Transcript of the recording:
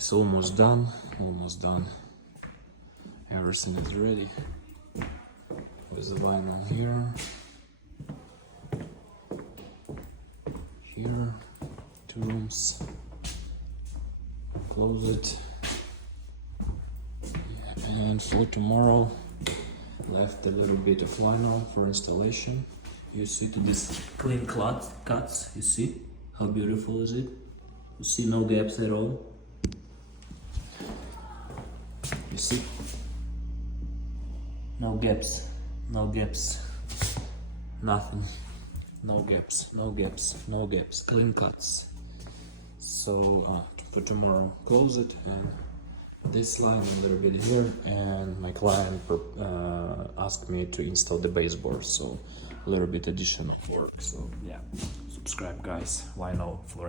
guys, almost done, almost done. Everything is ready. With the vinyl here, here, 2 rooms, closet, yeah, and for tomorrow, left a little bit of vinyl for installation. You see to this clean cuts, you see how beautiful is it? You see no gaps at all. You see? No gaps, no gaps, nothing. No gaps, no gaps, no gaps, clean cuts. So for tomorrow, close it, and this line a little bit here, and my client asked me to install the baseboard, so a little bit additional work. So yeah, subscribe guys, why no, flooring.